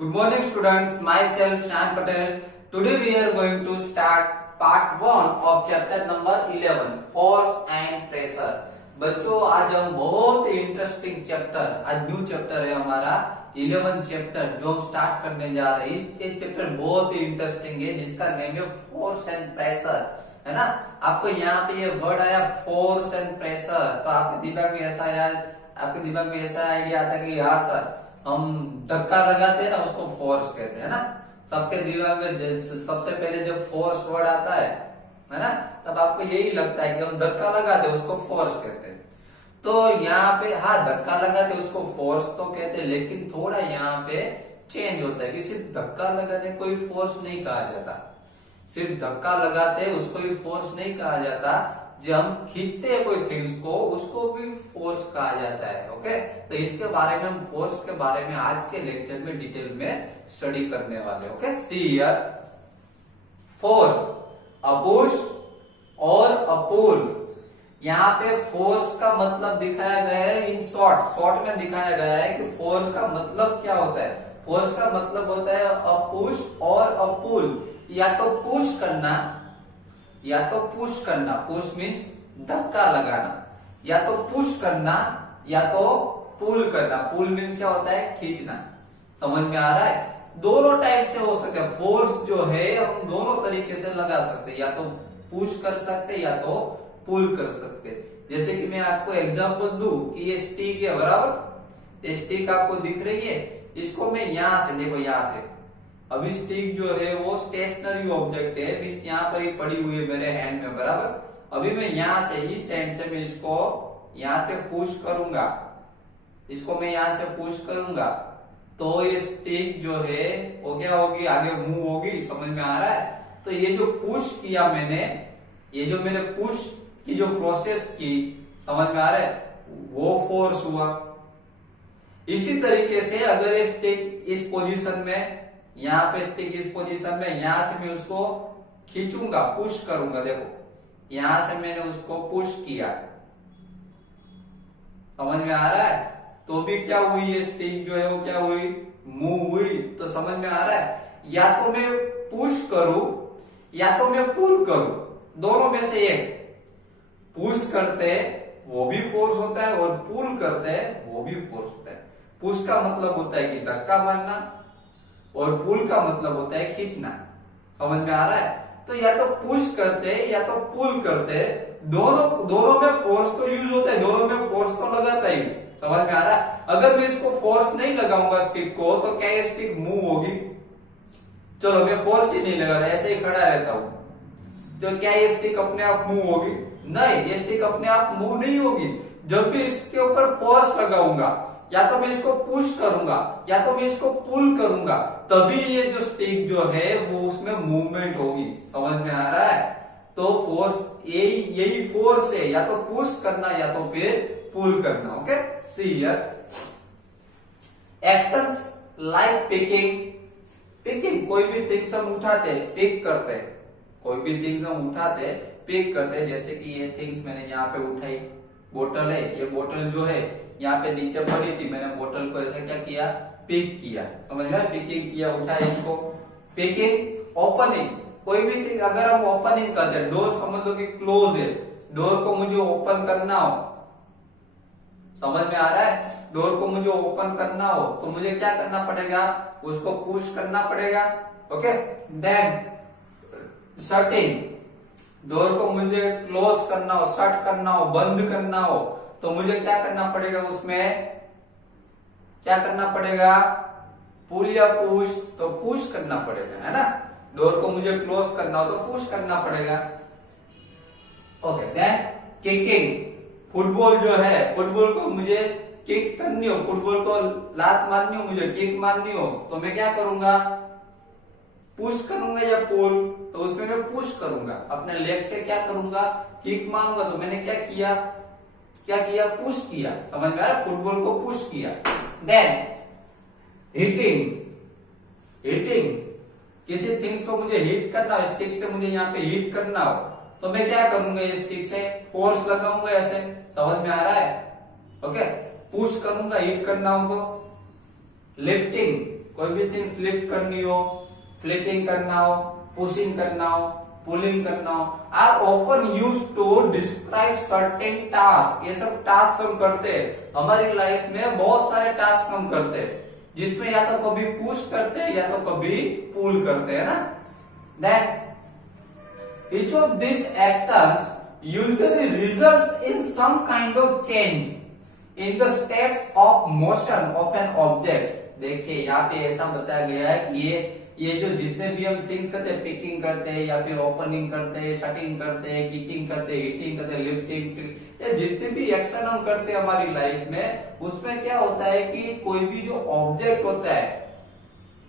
Good morning students, myself Shan Patel. Today we are going to start part 1 of chapter number 11, force and pressure. बच्चों आज हम बहुत ही interesting chapter, आज new chapter है हमारा 11 chapter जो हम स्टार्ट करने जा रहे हैं। ये चैप्टर बहुत ही इंटरेस्टिंग है जिसका नेम है फोर्स एंड प्रेशर, है ना। आपको यहाँ पे ये वर्ड आया फोर्स एंड प्रेशर, तो आपके दिमाग में ऐसा आइडिया आता है कि हाँ सर हम धक्का लगाते हैं ना उसको फोर्स कहते हैं ना। सबके दिमाग में सबसे पहले जब फोर्स वर्ड आता है ना, तब आपको यही लगता है कि हम धक्का लगाते हैं उसको फोर्स कहते हैं। तो यहाँ पे हाँ धक्का लगाते उसको फोर्स तो कहते हैं, लेकिन थोड़ा यहाँ पे चेंज होता है कि सिर्फ धक्का लगाने कोई फोर्स नहीं कहा जाता। सिर्फ धक्का लगाते उसको भी फोर्स नहीं कहा जाता, जब हम खींचते हैं कोई थिंग्स को उसको भी फोर्स कहा जाता है। ओके, तो इसके बारे में हम फोर्स के बारे में आज के लेक्चर में डिटेल में स्टडी करने वाले। Okay, see here force, a push or a पुल। यहाँ पे फोर्स का मतलब दिखाया गया है इन शॉर्ट में दिखाया गया है कि फोर्स का मतलब क्या होता है। फोर्स का मतलब होता है अ पुश और अ पुल, या तो पुश करना या तो पुश करना, पुश मीन्स धक्का लगाना, या तो पुश करना या तो पुल करना। पुल मीन्स क्या होता है, खींचना। समझ में आ रहा है, दोनों टाइप से हो सकता है। फोर्स जो है हम दोनों तरीके से लगा सकते हैं, या तो पुश कर सकते या तो पुल कर सकते। जैसे कि मैं आपको एग्जांपल दूं कि ये स्टिक है, बराबर। ये स्टिक आपको दिख रही है, इसको मैं यहां से देखो, यहां से अभी स्टिक जो है वो स्टेशनरी ऑब्जेक्ट है, मींस यहाँ पर ही पड़ी हुई है मेरे हैंड में, बराबर। अभी मैं यहाँ से इस हैंड से मैं इसको यहाँ से पुश करूंगा, इसको मैं यहाँ से पुश करूंगा तो ये स्टिक जो है वो क्या होगी, आगे मूव होगी। समझ में आ रहा है। तो ये जो पुश किया मैंने, ये जो मैंने पुश की जो प्रोसेस की, समझ में आ रहा है, वो फोर्स हुआ। इसी तरीके से अगर ये स्टिक इस पोजीशन में, यहाँ पे स्टिक इस पोजीशन में, यहां से मैं उसको खींचूंगा, पुश करूंगा, देखो यहां से मैंने उसको पुश किया, समझ में आ रहा है, तो भी क्या हुई, ये स्टिक जो है वो क्या हुई, मूव हुई। तो समझ में आ रहा है, या तो मैं पुश करूं या तो मैं पुल करूं, दोनों में से एक। पुश करते वो भी फोर्स होता है और पुल करते वो भी फोर्स होता है। पुश का मतलब होता है कि धक्का मारना और पुल का मतलब होता है खींचना। समझ में आ रहा है। तो या तो पुश करते या तो पुल करते, दोनों में फोर्स तो यूज होता है, दोनों में फोर्स तो लगाता ही। समझ में आ रहा है। अगर मैं इसको फोर्स नहीं लगाऊंगा स्टिक को, तो क्या ये स्टिक मूव होगी? चलो मैं फोर्स ही नहीं लगा रहा, ऐसे ही खड़ा रहता हूं, तो क्या ये स्टिक अपने आप मूव होगी? नहीं, ये स्टिक अपने आप मूव नहीं होगी। जब भी इसके ऊपर फोर्स लगाऊंगा, या तो मैं इसको पुश करूंगा या तो मैं इसको पुल करूंगा, तभी ये जो स्टिक जो है वो उसमें मूवमेंट होगी। समझ में आ रहा है। तो फोर्स यही फोर्स है, या तो पुश करना या तो फिर पुल करना। Okay, see here actions like picking, कोई भी थिंग्स हम उठाते पिक करते, कोई भी थिंग्स हम उठाते पिक करते। जैसे कि ये थिंग्स मैंने यहाँ पे उठाई, बोतल है, ये बोतल जो है यहाँ पे नीचे पड़ी थी, मैंने बोतल को ऐसे क्या किया, पिक किया। समझ में, पिकिंग किया, उठाया इसको। पिकिंग, ओपनिंग, कोई भी थिंग अगर हम ओपनिंग करते हैं, डोर समझ लो कि क्लोज है, डोर को मुझे ओपन करना हो, समझ में आ रहा है, डोर को मुझे ओपन करना हो तो मुझे क्या करना पड़ेगा, उसको पुश करना पड़ेगा। ओके, देन शटिंग, डोर को मुझे क्लोज करना हो, शट करना हो, बंद करना हो, तो मुझे क्या करना पड़ेगा, उसमें क्या करना पड़ेगा, पुल या पुश, तो पुश करना पड़ेगा, है ना। डोर को मुझे क्लोज करना हो तो पुश करना पड़ेगा। ओके, देन किकिंग, फुटबॉल जो है, फुटबॉल को मुझे किक करनी हो, फुटबॉल को लात मारनी हो, मुझे किक मारनी हो, तो मैं क्या करूंगा, पुश करूंगा या पुल, तो उसमें मैं पुश करूंगा, अपने लेग से क्या करूंगा, किक मारूंगा। तो मैंने क्या किया, पुश किया। समझ में आ रहा है, फुटबॉल को पुश किया। देन हिटिंग, किसी थिंग्स को मुझे हिट करना हो, स्टिक से मुझे यहाँ पे हिट करना हो, तो मैं क्या करूंगा, ये स्टिक से फोर्स लगाऊंगा ऐसे। समझ में आ रहा है। ओके, पुश करूंगा, हिट करना हो तो। लिफ्टिंग, कोई भी थिंग फ्लिप करनी हो, फ्लिपिंग करना हो, पुशिंग करना हो, पुलिंग करना हो, are often used to describe certain task. ये सब टास्क हम करते हैं हमारी लाइफ में, बहुत सारे टास्क हम करते हैं जिसमें या तो कभी पुश करते हैं या तो कभी पुल करते हैं ना। Then each of this actions usually results in some kind of change in the states of motion of an object. देखिए यहाँ पे ऐसा बताया गया है कि ये जो जितने भी हम थिंग्स करते हैं, पिकिंग करते हैं या फिर ओपनिंग करते हैं, शटिंग करते हैं, किकिंग करते हैं, हिटिंग करते हैं, लिफ्टिंग, ये जितने भी एक्शन हम करते हैं हमारी लाइफ में, उसमें क्या होता है कि कोई भी जो ऑब्जेक्ट होता है,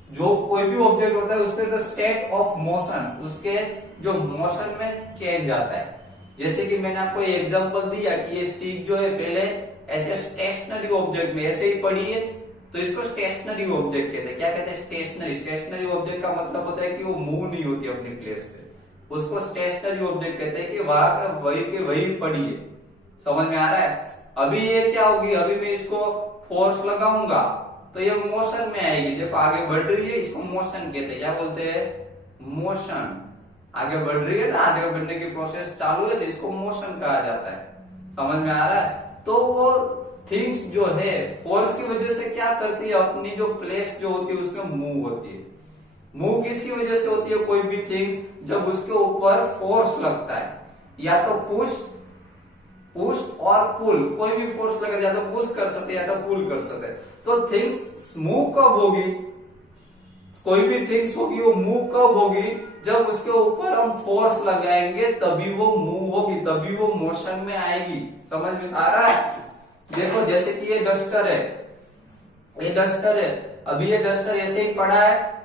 जो कोई भी ऑब्जेक्ट होता है उसमें द स्टेट ऑफ मोशन, उसके जो मोशन में चेंज आता है। जैसे कि मैंने आपको एग्जांपल दिया कि ये स्टिक जो है पहले ऐसे स्टेशनरी ऑब्जेक्ट में ऐसे ही पड़ी है, तो इसको स्टेशनरी ऑब्जेक्ट कहते हैं। क्या कहते हैं? स्टेशनरी। स्टेशनरी ऑब्जेक्ट का मतलब होता है कि वो मूव नहीं होती अपनी प्लेस से, उसको स्टेशनरी ऑब्जेक्ट कहते हैं कि वहां वही के वही पड़ी है। समझ में आ रहा है? अभी ये क्या होगी, अभी मैं इसको फोर्स लगाऊंगा तो ये मोशन में आएगी। देखो आगे बढ़ रही है, इसको मोशन कहते हैं। क्या बोलते हैं? मोशन। आगे बढ़ रही है ना, आगे बढ़ने की प्रोसेस चालू है तो इसको मोशन कहा जाता है। समझ में आ रहा है? तो वो थिंग्स जो है फोर्स की वजह से क्या करती है, अपनी जो प्लेस जो होती है उसमें मूव होती है। मूव किसकी वजह से होती है? कोई भी थिंग्स जब उसके ऊपर फोर्स लगता है, या तो पुश और पुल, कोई भी फोर्स लगा, या तो पुश कर सकते या तो पुल कर सकते। तो थिंग्स मूव कब होगी, कोई भी थिंग्स होगी वो मूव कब होगी? जब उसके ऊपर हम फोर्स लगाएंगे तभी वो मूव होगी, तभी वो मोशन में आएगी। समझ में आ रहा है? देखो जैसे कि ये डस्टर है, ये डस्टर है, अभी ये डस्टर ऐसे ही पड़ा है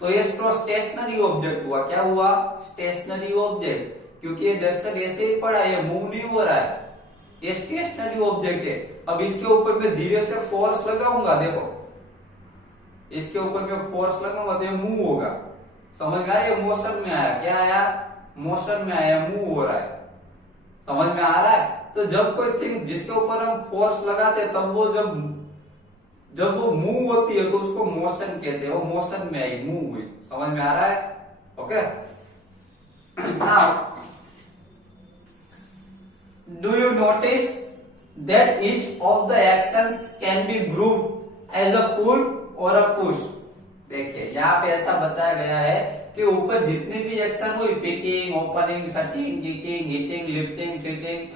तो ये स्टेशनरी ऑब्जेक्ट हुआ। क्या हुआ? स्टेशनरी ऑब्जेक्ट, क्योंकि ये डस्टर ऐसे ही पड़ा है, ये मूव नहीं हो रहा है, ये स्टेशनरी ऑब्जेक्ट है। अब इसके ऊपर मैं धीरे से फोर्स लगाऊंगा, देखो इसके ऊपर मैं फोर्स लगाऊंगा तो ये मूव होगा। समझ में आया? ये मोशन में आया। क्या आया? मोशन में आया, मूव हो रहा है। समझ में आ रहा है? तो जब कोई थिंग जिसके ऊपर हम फोर्स लगाते हैं तब वो जब वो मूव होती है तो उसको मोशन कहते हैं। वो मोशन में आई, मूव हुई। समझ में आ रहा है? Okay. Now do you notice that each of the actions can be grouped as a pull or a push. देखिए यहाँ पे ऐसा बताया गया है कि ऊपर जितनी भी एक्शन हुई, picking, opening, shutting, kicking, hitting, lifting, sitting,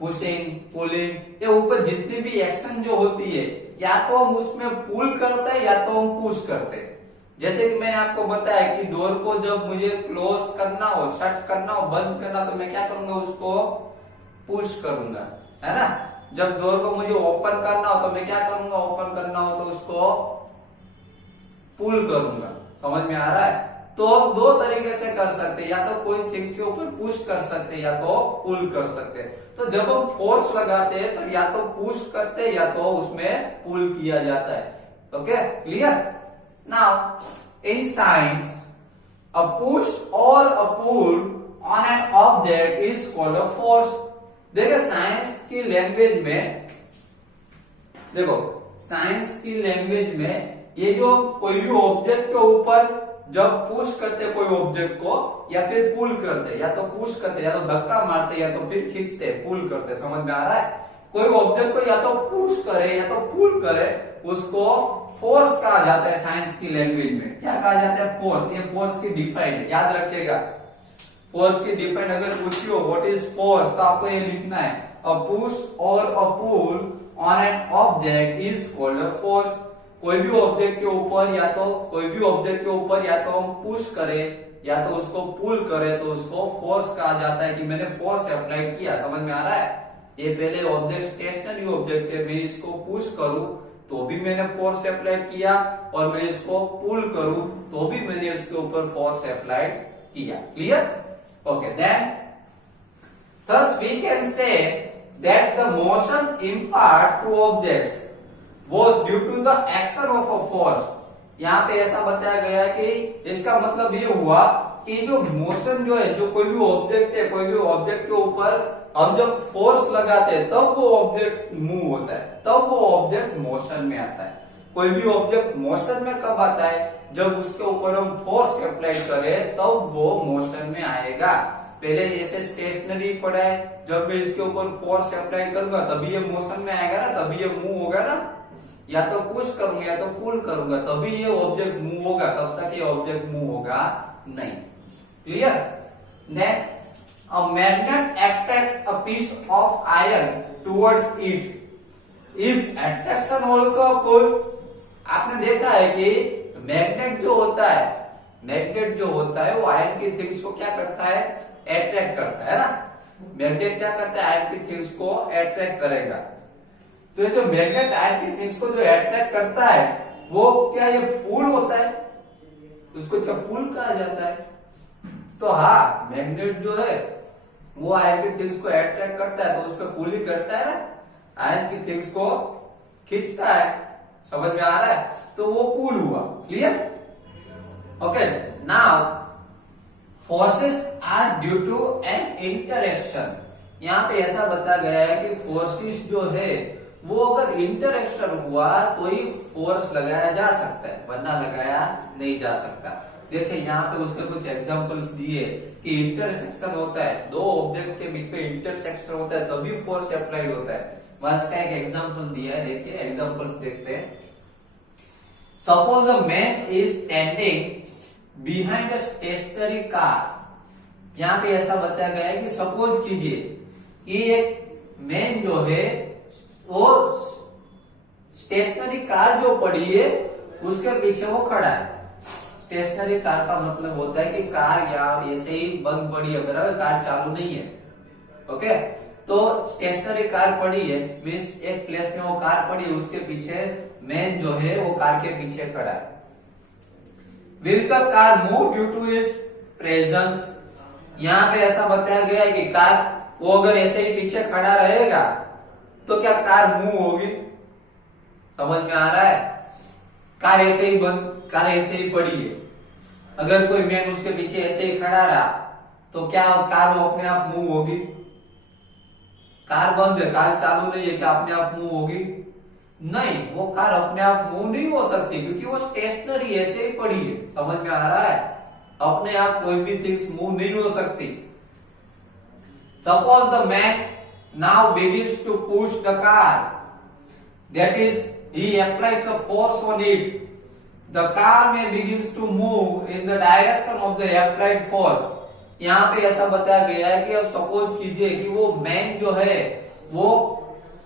pushing, pulling, ये ऊपर जितनी भी एक्शन जो होती है या तो हम उसमें पुल करते हैं या तो हम पुश करते हैं। जैसे कि मैंने आपको बताया कि डोर को जब मुझे क्लोज करना हो, शट करना हो, बंद करना, तो मैं क्या करूंगा? उसको पुश करूंगा, है ना। जब डोर को मुझे ओपन करना हो तो मैं क्या करूंगा? ओपन करना हो तो उसको पुल करूंगा। समझ में आ रहा है? तो हम दो तरीके से कर सकते हैं, या तो कोई थिंग्स के ऊपर पुश कर सकते हैं या तो पुल कर सकते हैं। तो जब हम फोर्स लगाते हैं तो या तो पुश करते हैं या तो उसमें पुल किया जाता है। Okay, clear? Now in science a push or a pull on an object is called a force. देखो साइंस की लैंग्वेज में, देखो साइंस की लैंग्वेज में ये जो कोई भी ऑब्जेक्ट के ऊपर जब पुश करते कोई ऑब्जेक्ट को या फिर पुल करते, या तो पुश करते या तो धक्का मारते या तो फिर खींचते, पुल करते। समझ में आ रहा है? कोई ऑब्जेक्ट को या तो पुश करे या तो पुल करे, उसको फोर्स कहा जाता है। साइंस की लैंग्वेज में क्या कहा जाता है? फोर्स। ये फोर्स की डिफाइन है, याद रखिएगा। फोर्स की डिफाइन अगर पूछी हो व्हाट इज फोर्स, तो आपको ये लिखना है a push or a pull on an object is called a force. कोई भी ऑब्जेक्ट के ऊपर या तो हम पुश करें या तो उसको पुल करें तो उसको फोर्स कहा जाता है कि मैंने फोर्स अप्लाई किया। समझ में आ रहा है? ये पहले ऑब्जेक्ट स्टेशनरी ऑब्जेक्ट है, मैं इसको पुश करूं तो भी मैंने फोर्स अप्लाई किया, और मैं इसको पुल करूं तो भी मैंने इसके ऊपर फोर्स अप्लाई किया। Clear? Okay, then thus we can say that the motion imparted to objects was due to the action of a force। यहाँ पे ऐसा बताया गया कि इसका मतलब ये हुआ कि जो मोशन जो है, जो कोई भी ऑब्जेक्ट है, कोई भी ऑब्जेक्ट के ऊपर हम जब फोर्स लगाते हैं तब वो ऑब्जेक्ट मूव होता है, तब वो ऑब्जेक्ट मोशन में आता है। कोई भी ऑब्जेक्ट मोशन में कब आता है, जब उसके ऊपर हम फोर्स अप्लाई करें तब वो मोशन में आएगा। पहले ऐसे स्टेशनरी पड़ा है, जब मैं इसके ऊपर फोर्स अप्लाई करूंगा तभी ये मोशन में आएगा ना, तभी ये मूव होगा ना। या तो पुश करूंगा या तो पुल करूंगा तभी ये ऑब्जेक्ट मूव होगा, तब तक ये ऑब्जेक्ट मूव होगा नहीं। Clear? Next, a magnet attracts a piece of iron towards it. Is attraction also a pull? आपने देखा है कि मैग्नेट जो होता है वो आयरन की थिंग्स को क्या करता है, अट्रैक्ट करता है ना। मैग्नेट क्या करता है, आयरन की थिंग्स को अट्रैक्ट करेगा। तो ये जो मैग्नेट आयरन की थिंग्स को जो अट्रैक्ट करता है वो क्या ये पुल होता है, उसको क्या पुल कहा जाता है। तो हाँ, मैग्नेट जो है वो आयरन की थिंग्स को अट्रैक्ट करता है तो उस पर पुल ही करता है ना, आयरन की थिंग्स को खींचता है। समझ में आ रहा है? तो वो पुल हुआ। Clear? Okay, now forces are due to an interaction. यहाँ पे ऐसा बताया गया है कि फोर्सेस जो है वो अगर इंटरेक्शन हुआ तो ही फोर्स लगाया जा सकता है, वरना लगाया नहीं जा सकता। देखिए यहाँ पे उसने कुछ एग्जांपल्स दिए कि इंटरसेक्शन होता है, दो ऑब्जेक्ट के बीच में इंटरसेक्शन होता है तभी फोर्स अप्लाई होता है। वहां इसका एक एग्जांपल दिया है, देखिए एग्जांपल्स देखते हैं। Suppose a man is standing behind a stationary car. यहाँ पे ऐसा बताया गया है कि सपोज कीजिए कि एक मैन जो है वो स्टेशनरी कार जो पड़ी है उसके पीछे वो खड़ा है। स्टेशनरी कार का मतलब होता है कि कार या ऐसे ही बंद पड़ी है, बराबर, कार चालू नहीं है। ओके, तो स्टेशनरी कार पड़ी है, मीन्स एक प्लेस में वो कार पड़ी है, उसके पीछे मैन जो है वो कार के पीछे खड़ा है। Will the car move due to his presence. यहाँ पे ऐसा बताया गया है कि कार वो अगर ऐसे ही पीछे खड़ा रहेगा तो क्या कार मूव होगी? समझ में आ रहा है? कार ऐसे ही कार ऐसे ही पड़ी है, अगर कोई मैन उसके पीछे ऐसे ही खड़ा रहा तो क्या कार वो अपने आप मूव होगी? कार बंद है, कार चालू नहीं है, क्या अपने आप मूव होगी? नहीं, वो कार अपने आप मूव नहीं हो सकती क्योंकि वो स्टेशनरी ऐसे ही पड़ी है। समझ में आ रहा है? अपने आप कोई भी थिंग्स मूव नहीं हो सकती। Suppose the man now begins to push the car, that is he applies a force on it. The car may begins to move in the direction of the applied force. यहाँ पे ऐसा बताया गया है कि अब सपोज कीजिए कि वो मैन जो है वो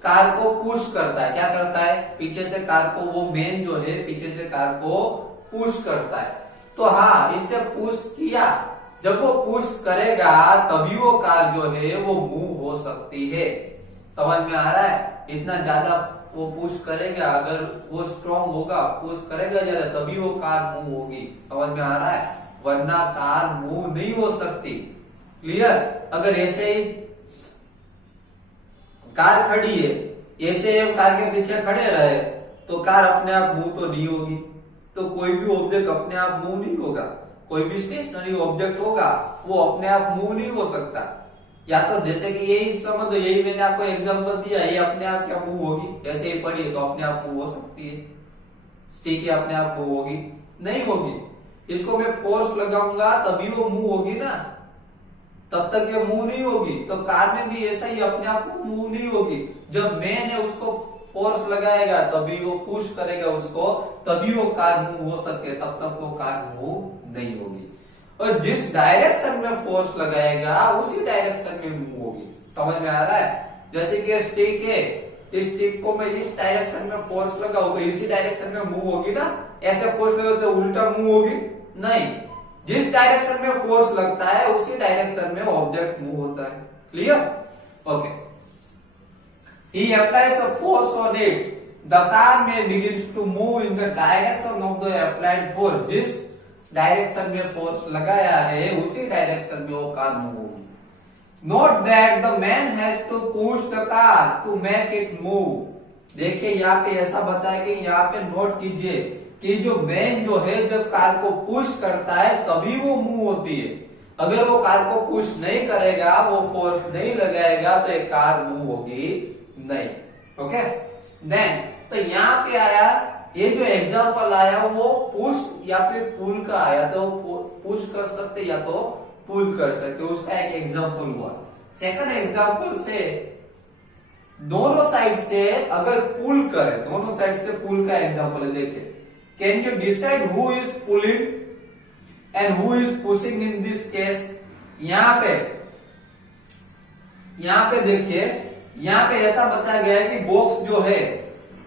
कार को पुश करता है। क्या करता है? पीछे से कार को, वो मैन जो है पीछे से कार को पुश करता है। तो हाँ, इसने पुश किया, जब वो पुश करेगा तभी वो कार जो है वो मूव हो सकती है। समझ में आ रहा है? इतना ज्यादा वो पुश करेगा, अगर वो स्ट्रॉन्ग होगा, पुश करेगा ज्यादा तभी वो कार मूव होगी। समझ में आ रहा है? वरना कार मूव नहीं हो सकती। क्लियर? अगर ऐसे ही कार खड़ी है, ऐसे हम कार के पीछे खड़े रहे तो कार अपने आप मूव तो नहीं होगी। तो कोई भी ऑब्जेक्ट अपने आप मूव नहीं होगा, कोई भी स्टेशनरी ऑब्जेक्ट होगा वो अपने आप मूव नहीं हो सकता। या तो जैसे कि यही समझ लो, यही मैंने आपको एग्जांपल दिया, ये अपने आप क्या मूव होगी? ऐसे ही पड़ी है तो अपने आप मूव हो सकती है। स्टिक है अपने आप मूव होगी? नहीं होगी। इसको मैं फोर्स लगाऊंगा तभी वो मूव होगी ना, तब तक ये मूव नहीं होगी। तो कार में भी ऐसा ही अपने आप मूव नहीं होगी। जब मैंने उसको फोर्स लगाएगा तभी वो पुश करेगा उसको, तभी वो कार मूव हो सके, तब तक वो कार मूव नहीं होगी। और जिस डायरेक्शन में फोर्स लगाएगा उसी डायरेक्शन में मूव होगी। समझ में आ रहा है? जैसे कि स्टिक है, इस स्टिक को मैं इस डायरेक्शन में फोर्स लगाऊं तो इसी डायरेक्शन में मूव होगी ना। ऐसे फोर्स लगाओ तो उल्टा मूव होगी? नहीं, जिस डायरेक्शन में फोर्स लगता है उसी डायरेक्शन में ऑब्जेक्ट मूव होता है। Clear? Okay, he applies a force on it, the car may begins to move in the direction of the applied force. जिस डायरेक्शन में फोर्स लगाया है उसी डायरेक्शन में वो कार मूव होगी। Note that the man has to push the car to make it move. देखिए यहाँ पे ऐसा बताया कि यहाँ पे नोट कीजिए कि जो मैन जो है जब कार को पुश करता है तभी वो मूव होती है। अगर वो कार को पुश नहीं करेगा, वो फोर्स नहीं लगाएगा तो एक कार मूव होगी नहीं। ओके, देन तो यहाँ पे आया ये जो एग्जाम्पल आया वो पुश या फिर पुल का आया, तो पुश कर सकते या तो पुल कर सकते, उसका एक एग्जाम्पल हुआ। सेकंड एग्जाम्पल से दोनों साइड से अगर पुल करे, दोनों साइड से पुल का एग्जाम्पल है, देखिए can you decide who is pulling and who is pushing in this case. यहां पे देखिए, यहां पे ऐसा बताया गया है कि बॉक्स जो है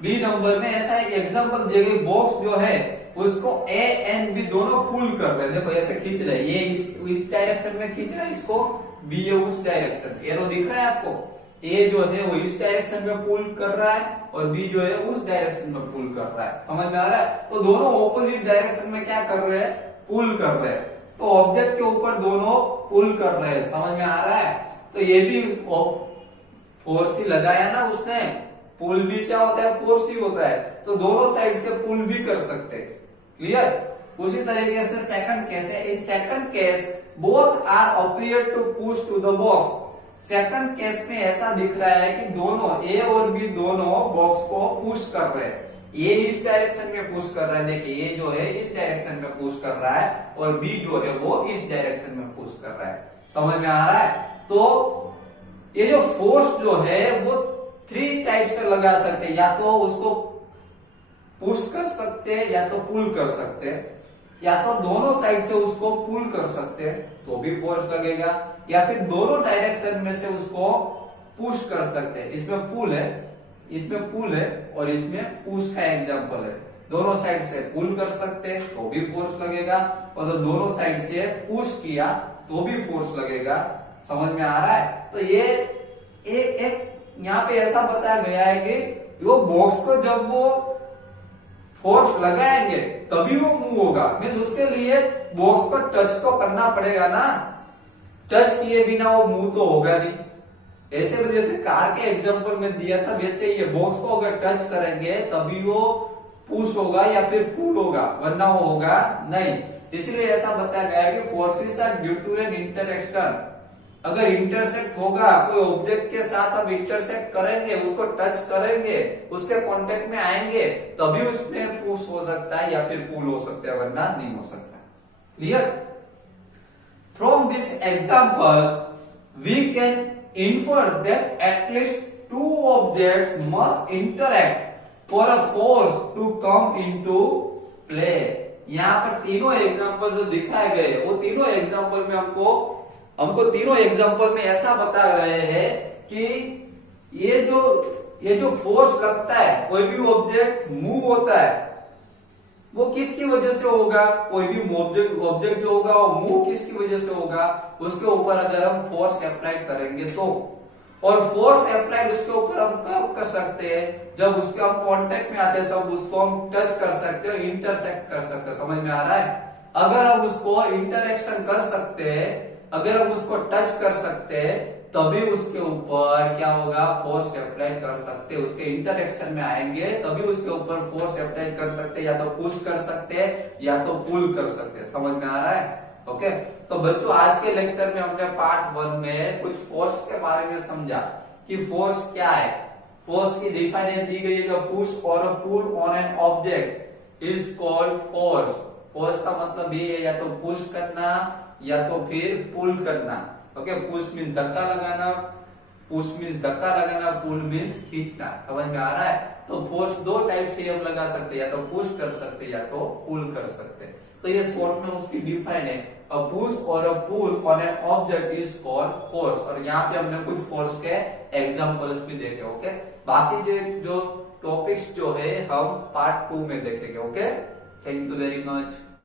बी नंबर में ऐसा एक एग्जांपल दिया गया, बॉक्स जो है उसको ए एंड बी दोनों पुल कर रहे हैं। देखो ऐसे खींच रहे हैं, ये इस डायरेक्शन में खींच रहा है इसको, बी ये उस डायरेक्शन, एरो दिख रहा है आपको, ए जो है वो इस डायरेक्शन में पुल कर रहा है और बी जो है उस डायरेक्शन में पुल कर रहा है। समझ में आ रहा है? तो दोनों ऑपोजिट डायरेक्शन में क्या कर रहे हैं, पुल कर रहे हैं। तो ऑब्जेक्ट के ऊपर दोनों पुल कर रहे हैं। समझ में आ रहा है? तो ये भी फोर्स ही लगाया ना उसने, पुल भी क्या होता है, फोर्स ही होता है। तो दोनों साइड से पुल भी कर सकते हैं। क्लियर? उसी तरीके से सेकंड केस है, in second case both are appear to push to the box. Second case में ऐसा दिख रहा है कि दोनों ए और बी दोनों बॉक्स को पुश कर रहे हैं। ये इस डायरेक्शन में पुश कर रहा है, देखिए ये जो है इस डायरेक्शन में पुश कर रहा है और बी जो है वो इस डायरेक्शन में पुश कर रहा है। समझ में आ रहा है? तो ये जो फोर्स जो है वो 3 टाइप से लगा सकते हैं, या तो उसको पुश कर सकते हैं या तो पुल कर सकते हैं, या तो दोनों साइड से उसको पुल कर सकते हैं तो भी फोर्स लगेगा, या फिर दोनों डायरेक्शन में से उसको पुश कर सकते हैं। इसमें पुल है, इसमें पुल है और इसमें पुश का एग्जांपल है। दोनों साइड से पुल कर सकते हैं तो भी फोर्स लगेगा, और तो दोनों साइड से पुश किया तो भी फोर्स लगेगा। समझ में आ रहा है? तो ये एक यहाँ पे ऐसा बताया गया है कि वो बॉक्स को जब वो फोर्स लगाएंगे तभी वो मूव होगा, मीन उसके लिए बॉक्स को टच तो करना पड़ेगा ना, टच किए बिना वो मूव तो होगा नहीं। ऐसे जैसे कार के एग्जांपल में दिया था वैसे ये बॉक्स को अगर टच करेंगे तभी वो पुश होगा या फिर पुल होगा, वरना वो होगा नहीं। इसलिए ऐसा बताया गया है कि forces are due to an interaction. अगर इंटरसेक्ट होगा, कोई ऑब्जेक्ट के साथ हम इंटरसेक्ट करेंगे, उसको टच करेंगे, उसके कांटेक्ट में आएंगे तभी उसमें पुश हो सकता है या फिर पुल हो सकता है, वरना नहीं हो सकता। Clear? From this examples we can infer that at least 2 objects must interact for a force to come into play। यहाँ पर तीनों एग्जांपल जो दिखाए गए वो तीनों एग्जांपल में हमको तीनों एग्जांपल में ऐसा बता रहे हैं कि ये जो फोर्स लगता है, कोई भी ऑब्जेक्ट मूव होता है वो किसकी वजह से होगा, कोई भी ऑब्जेक्ट जो होगा वो मूव किसकी वजह से होगा, उसके ऊपर अगर हम फोर्स अप्लाई करेंगे तो। और फोर्स अप्लाई उसके ऊपर हम कब कर सकते हैं, जब उसके हम कांटेक्ट में आते हैं, सब उसको हम टच कर सकते हैं, इंटरसेक्ट कर सकते हैं। समझ में आ रहा है? अगर हम उसको इंटरेक्शन कर सकते हैं, अगर हम उसको टच कर सकते हैं तभी उसके ऊपर क्या होगा, फोर्स अप्लाई कर सकते हैं। उसके इंटरेक्शन में आएंगे तभी उसके ऊपर फोर्स अप्लाई कर सकते हैं, या तो पुश कर सकते हैं या तो पुल कर सकते हैं। समझ में आ रहा है? ओके, तो बच्चों आज के लेक्चर में हमने पार्ट 1 में कुछ फोर्स के बारे में समझा कि फोर्स क्या है। फोर्स की डिफाइनेशन दी गई है, पुश और pull on an object is called force. Force का मतलब ये है या तो पुश करना या तो फिर पुल करना। ओके, पुश मीन्स धक्का लगाना, पुश मीन्स धक्का लगाना, पुल मीन्स खींचना। समझ में आ रहा है? तो फोर्स 2 टाइप से हम लगा सकते हैं, या तो पुश कर सकते हैं या तो पुल कर सकते हैं। तो ये शॉर्ट में उसकी डिफाइन है, a push or a pull on an object is called force. और यहाँ पे हमने कुछ फोर्स के एग्जांपल्स भी देखे। ओके, बाकी जो टॉपिक्स जो है हम पार्ट 2 में देखेंगे। Okay, thank you very much.